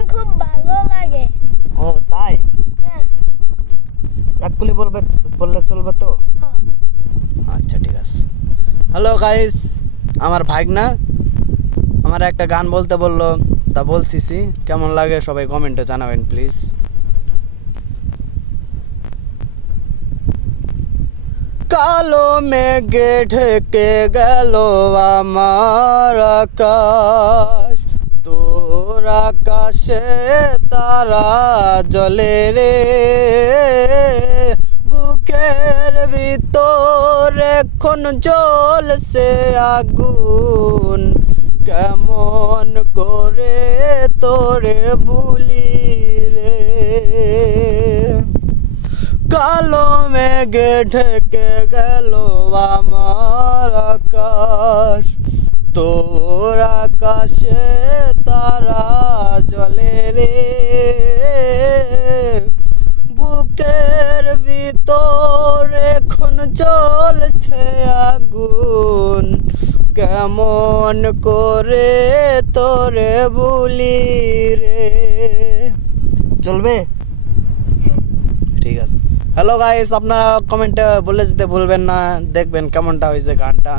গান খুব ভালো লাগে। ও তাই? হ্যাঁ। এক্ষুনি বললে চলবে তো? হ্যাঁ। আচ্ছা ঠিক আছে। হ্যালো গাইস, আমার ভাগনা আমার একটা গান বলতে বললো, তা বলতেছি। কেমন লাগে সবাই কমেন্টে জানাবেন প্লিজ। কালো মেঘে ঢেকে গেল আমার আকাশ, তোর আকাশে তারা জ্বলে রে, বুকের ভিতর এখন জ্বলছে আগুন, কেমন করে তোরে ভুলি রে। কালো মেঘে ঢেকে গেল আমার আকাশ, তোর আকাশে তারা জ্বলে রে, বুকের ভিতর এখন জ্বলছে আগুন, কেমন করে তোরে ভুলি রে। চলবে? ঠিক আছে। হ্যালো গাইস, আপনারা কমেন্টে বলে যেতে ভুলবেন না, দেখবেন কেমনটা হয়েছে গানটা।